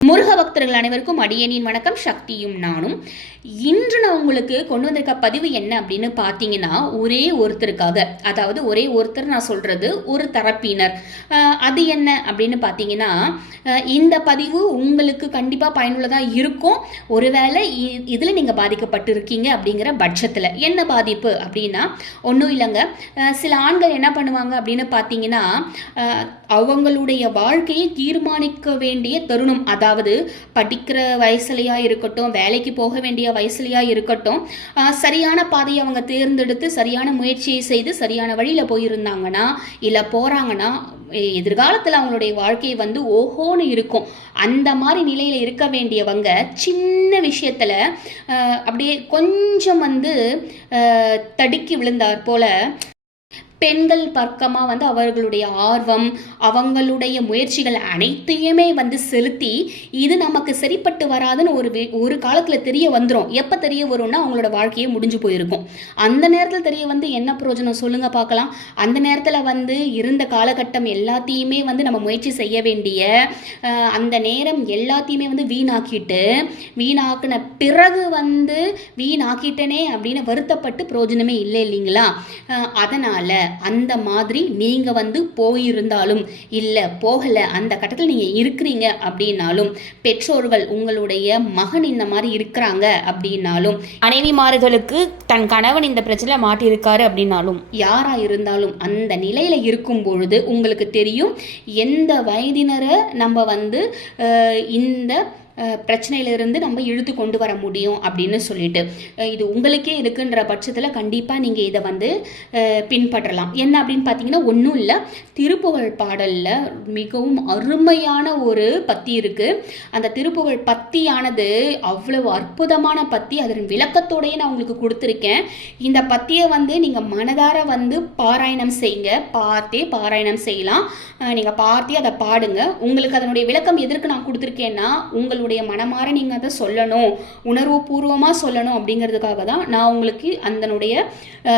முருக பக்தர்கள் அனைவருக்கும் அடியேனின் வணக்கம். சக்தியும் நானும். இன்று நான் உங்களுக்கு கொண்டு வந்திருக்க பதிவு என்ன அப்படின்னு பார்த்தீங்கன்னா, ஒரே ஒருத்தருக்காக, அதாவது ஒரே ஒருத்தர், நான் சொல்றது ஒரு தரப்பினர். அது என்ன அப்படின்னு பார்த்தீங்கன்னா, இந்த பதிவு உங்களுக்கு கண்டிப்பாக பயனுள்ளதாக இருக்கும். ஒருவேளை இதில் நீங்கள் பாதிக்கப்பட்டு இருக்கீங்க அப்படிங்கிற பட்சத்தில் என்ன பாதிப்பு அப்படின்னா, ஒன்றும் இல்லைங்க. சில ஆண்கள் என்ன பண்ணுவாங்க அப்படின்னு பார்த்தீங்கன்னா, அவங்களுடைய வாழ்க்கையை தீர்மானிக்க வேண்டிய தருணம், அதாவது படிக்கிற வயசுலையா இருக்கட்டும், வேலைக்கு போக வேண்டிய வயசுலையா இருக்கட்டும், சரியான பாதையை அவங்க தேர்ந்தெடுத்து சரியான முயற்சியை செய்து சரியான வழியில் போயிருந்தாங்கன்னா, இல்லை போகிறாங்கன்னா, எதிர்காலத்தில் அவங்களுடைய வாழ்க்கை ஓஹோன்னு இருக்கும். அந்த மாதிரி நிலையில் இருக்க வேண்டியவங்க சின்ன விஷயத்தில் அப்படியே கொஞ்சம் தடுக்கி விழுந்தார் போல பெண்கள் பக்கமாக அவர்களுடைய ஆர்வம், அவங்களுடைய முயற்சிகள் அனைத்தையுமே செலுத்தி இது நமக்கு சரிப்பட்டு வராதுன்னு ஒரு காலத்தில் தெரிய வந்துடும். எப்போ தெரிய வரும்னா அவங்களோட வாழ்க்கையே முடிஞ்சு போயிருக்கும். அந்த நேரத்தில் தெரிய என்ன பிரயோஜனம் சொல்லுங்க பார்க்கலாம். அந்த நேரத்தில் இருந்த காலகட்டம் எல்லாத்தையுமே நம்ம முயற்சி செய்ய வேண்டிய அந்த நேரம் எல்லாத்தையுமே வீணாக்கின பிறகு வீணாக்கிட்டனே அப்படின்னு வருத்தப்பட்டு பிரயோஜனமே இல்லை இல்லைங்களா? அதனால் அந்த மாதிரி நீங்கள் போயிருந்தாலும் இல்லை போகலை, அந்த கட்டத்தில் நீங்கள் இருக்கிறீங்க அப்படின்னாலும், பெற்றோர்கள் உங்களுடைய மகன் இந்த மாதிரி இருக்கிறாங்க அப்படின்னாலும், மனைவிமார்களுக்கு தன் கணவன் இந்த பிரச்சனை மாட்டியிருக்காரு அப்படின்னாலும், யாராக இருந்தாலும் அந்த நிலையில் இருக்கும் பொழுது உங்களுக்கு தெரியும் எந்த வயதினரை நம்ம இந்த பிரச்சனையிலிருந்து நம்ம இழுத்து கொண்டு வர முடியும் அப்படின்னு சொல்லிட்டு, இது உங்களுக்கே இருக்குன்ற பட்சத்தில் கண்டிப்பாக நீங்கள் இதை பின்பற்றலாம். என்ன அப்படின்னு பார்த்தீங்கன்னா, ஒன்றும் இல்லை, திருப்புகழ் பாடலில் மிகவும் அருமையான ஒரு பத்தி இருக்குது. அந்த திருப்புகழ் பத்தியானது அவ்வளவு அற்புதமான பத்தி. அதன் விளக்கத்தோடையே நான் உங்களுக்கு கொடுத்துருக்கேன். இந்த பத்தியை நீங்கள் மனதார பாராயணம் செய்யுங்க. பார்த்தே பாராயணம் செய்யலாம். நீங்கள் பார்த்தே அதை பாடுங்க. உங்களுக்கு அதனுடைய விளக்கம் எதற்கு நான் கொடுத்துருக்கேன்னா, உங்களுடைய மனமாற நீங்கள் அதை சொல்லணும், உணர்வு பூர்வமாக சொல்லணும் அப்படிங்கிறதுக்காக தான் நான் உங்களுக்கு அதனுடைய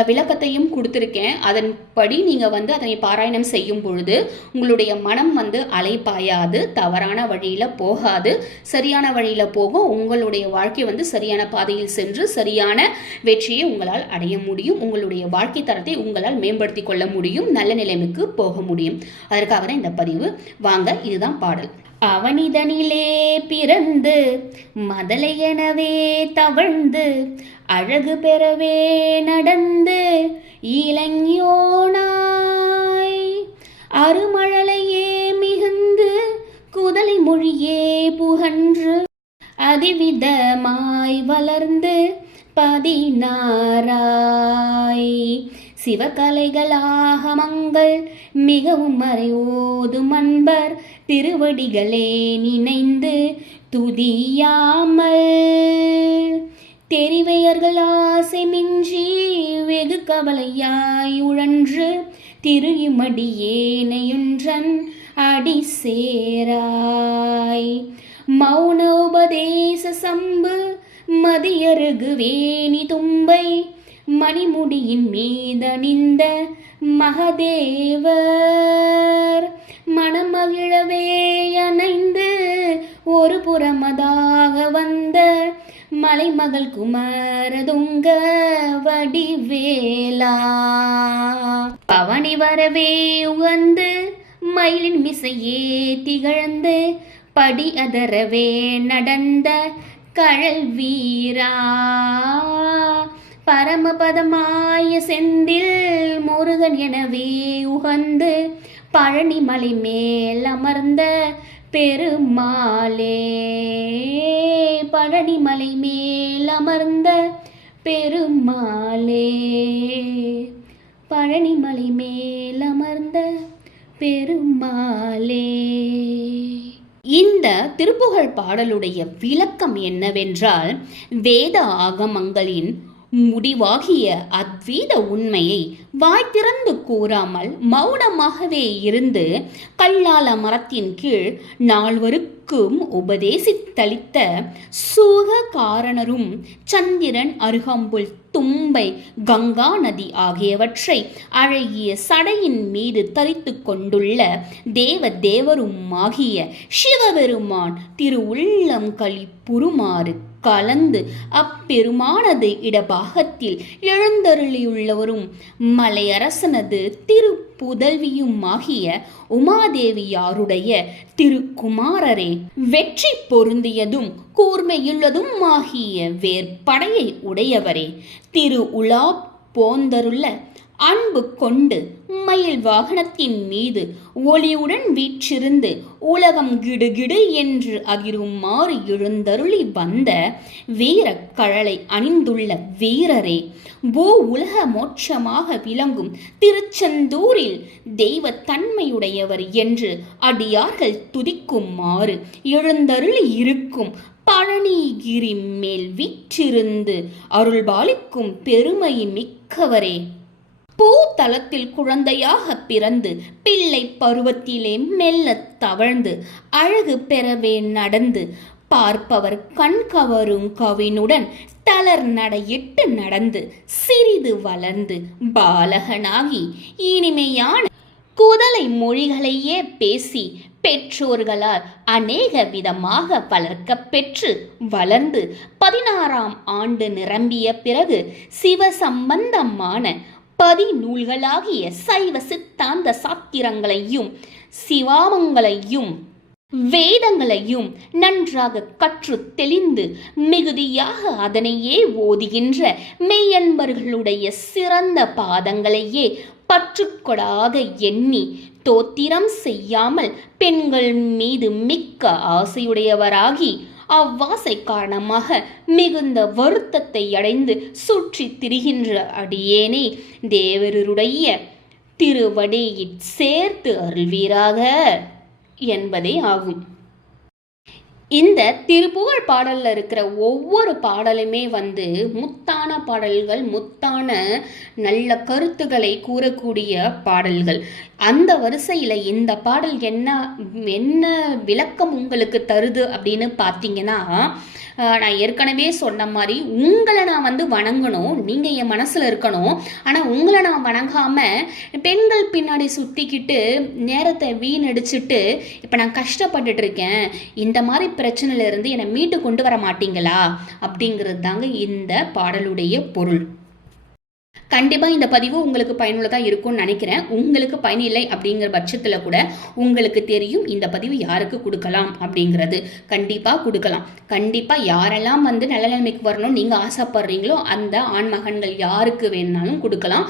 விளக்கத்தையும் கொடுத்துருக்கேன். அதன்படி நீங்கள் அதனை பாராயணம் செய்யும் பொழுது உங்களுடைய மனம் அலைப்பாயாது, தவறான வழியில் போகாது, சரியான வழியில் போகும். உங்களுடைய வாழ்க்கை சரியான பாதையில் சென்று சரியான வெற்றியை உங்களால் அடைய முடியும். உங்களுடைய வாழ்க்கை தரத்தை உங்களால் மேம்படுத்தி கொள்ள முடியும். நல்ல நிலைமைக்கு போக முடியும். அதற்காக தான் இந்த பதிவு. வாங்க, இதுதான் பாடல். அவனிதனிலே பிறந்து மதலையெனவே தவழ்ந்து அழகு பெறவே நடந்து இளைஞனாய் அருமழலையே மிகுந்து குதலை மொழியே புகன்று அதிவிதமாய் வளர்ந்து 16 சிவகலைகளாக மங்கள் மிகவும் மறைவோதும் அன்பர் திருவடிகளே நினைந்து துதியாமல் தெரிவையர்கள் ஆசை மிஞ்சி வெகு கவலையாய் உழன்று திருமடியேனையுன்றன் அடி சேராய் மௌன உபதேச சம்பு மதியருகு வேணி தும்பை மணிமுடியின் மீதணிந்த மகதேவர் மணமகிழவே அணைந்து ஒரு புறமதாக வந்த மலைமகள் குமரதுங்க வடிவேலா பவனி வரவே உகந்து மயிலின் மிசையே திகழ்ந்து படி அதரவே நடந்த கழல் வீரா பரமபதமாய செந்தில் முருகன் எனவே உகந்து பழனி மலை மேல் அமர்ந்த பெருமாளே பழனி மலை மேல் அமர்ந்த பெருமாளே பழனி மலை மேல் அமர்ந்த பெருமாளே. இந்த திருப்புகழ் பாடலுடைய விளக்கம் என்னவென்றால், வேத ஆகமங்களின் முடிவாகிய அத்வைத உண்மையை வாய் திறந்து கூறாமல் மௌனமாகவே இருந்து கல்லால மரத்தின் கீழ் நால்வருக்கும் உபதேசித்தளித்த சுக காரணரும் சந்திரன், அருகம்புல், தும்பை, கங்கா நதி ஆகியவற்றை அழகிய சடையின் மீது தரித்து கொண்டுள்ள தேவருமாகிய சிவபெருமான் திரு உள்ளம் களிப்புறுமாறு கலந்து அப்பெருமானது இடபாகத்தில் எழுந்தருளியுள்ளவரும் மலையரசனது திருப்புதல்வியுமாகிய உமாதேவியாருடைய திருக்குமாரரே, வெற்றி பொருந்தியதும் கூர்மையுள்ளதும் ஆகிய வேற்படையை உடையவரே, திரு உலா போந்தருள்ள அன்பு கொண்டு மயில் வாகனத்தின் மீது ஒளியுடன் வீற்றிருந்து உலகம் கிடுகிடு என்று அதிருமாறு எழுந்தருளி வந்த வீர கழலை அணிந்துள்ள வீரரே, பூ உலக மோட்சமாக விளங்கும் திருச்செந்தூரில் தெய்வ தன்மையுடையவர் என்று அடியார்கள் துதிக்குமாறு எழுந்தருளி இருக்கும் பழனிகிரி மேல் வீற்றிருந்து அருள்பாலிக்கும் பெருமை மிக்கவரே, பூதலத்தில் குழந்தையாக பிறந்து பிள்ளை பருவத்திலே மெல்ல தவழ்ந்து அழகு பெறவே நடந்து பார்ப்பவர் கண் கவரும் கவினுடன் தளர் நடையிட்டு நடந்து சிறிது வளர்ந்து பாலகனாகி இனிமையான குதலை மொழிகளையே பேசி பெற்றோர்களால் அநேக விதமாக வளர்க்க பெற்று வளர்ந்து 16ஆம் ஆண்டு நிரம்பிய பிறகு சிவ சம்பந்தமான 10 நூல்களாகிய சைவ சித்தாந்த சாத்திரங்களையும் சிவாமங்களையும் வேதங்களையும் நன்றாக கற்று தெளிந்து மிகுதியாக அதனையே ஓதுகின்ற மெய்யன்பர்களுடைய சிறந்த பாதங்களையே பற்றுக்கொடாக எண்ணி தோத்திரம் செய்யாமல் பெண்கள் மீது மிக்க ஆசையுடையவராகி அவ்வாசை காரணமாக மிகுந்த வருத்தத்தை அடைந்து சுற்றி திரிகின்ற அடியேனே தேவருடைய திருவடியில் சேர்த்து அருள்வீராக என்பதே ஆகும். இந்த திருப்புகழ் பாடலில் இருக்கிற ஒவ்வொரு பாடலுமே முத்தான பாடல்கள், முத்தான நல்ல கருத்துக்களை கூறக்கூடிய பாடல்கள். அந்த வரிசையில் இந்த பாடல் என்ன விளக்கம் உங்களுக்கு தருது அப்படின்னு பார்த்தீங்கன்னா, நான் ஏற்கனவே சொன்ன மாதிரி உங்களை நான் வணங்கணும், நீங்கள் என் மனசில் இருக்கணும். ஆனால் உங்களை நான் வணங்காமல் பெண்கள் பின்னாடி சுற்றிக்கிட்டு நேரத்தை வீணடிச்சுட்டு இப்போ நான் கஷ்டப்பட்டுட்டு இருக்கேன், இந்த மாதிரி பிரச்சனையிலிருந்து என்னை மீட்டு கொண்டு வர மாட்டீங்களா அப்படிங்கிறது தாங்க இந்த பாடலுடைய பொருள். கண்டிப்பாக இந்த பதிவு உங்களுக்கு பயனுள்ளதாக இருக்கும்னு நினைக்கிறேன். உங்களுக்கு பயனில்லை அப்படிங்கிற பட்சத்தில் கூட உங்களுக்கு தெரியும் இந்த பதிவு யாருக்கு கொடுக்கலாம் அப்படிங்கிறது. கண்டிப்பாக கொடுக்கலாம். கண்டிப்பாக யாரெல்லாம் நல்ல நிலைமைக்கு வரணும்னு நீங்கள் ஆசைப்படுறீங்களோ அந்த ஆண்மகன்கள் யாருக்கு வேணுனாலும் கொடுக்கலாம்.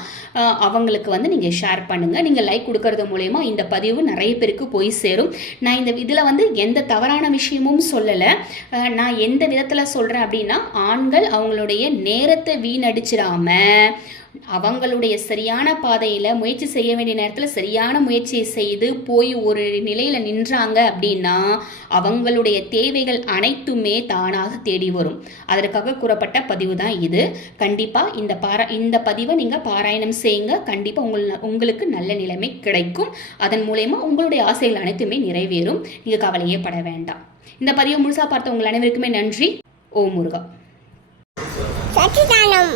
அவங்களுக்கு நீங்கள் ஷேர் பண்ணுங்கள். நீங்கள் லைக் கொடுக்கறது மூலயமா இந்த பதிவு நிறைய பேருக்கு போய் சேரும். நான் இந்த இதில் எந்த தவறான விஷயமும் சொல்லலை. நான் எந்த விதத்தில் சொல்கிறேன் அப்படின்னா, ஆண்கள் அவங்களுடைய நேரத்தை வீணடிச்சிடாம அவங்களுடைய சரியான பாதையில் முயற்சி செய்ய வேண்டிய நேரத்தில் சரியான முயற்சியை செய்து போய் ஒரு நிலையில் நின்றாங்க அப்படின்னா அவங்களுடைய தேவைகள் அனைத்துமே தானாக தேடி வரும். அதற்காக கூறப்பட்ட பதிவு தான் இது. கண்டிப்பாக இந்த பதிவை நீங்கள் பாராயணம் செய்யுங்க. கண்டிப்பாக உங்களுக்கு நல்ல நிலைமை கிடைக்கும். அதன் மூலயமா உங்களுடைய ஆசைகள் அனைத்துமே நிறைவேறும். நீங்கள் கவலையே பட வேண்டாம். இந்த பதிவை முழுசாக பார்த்த உங்கள் அனைவருக்குமே நன்றி. ஓம் முருகா. சச்சிதானம்.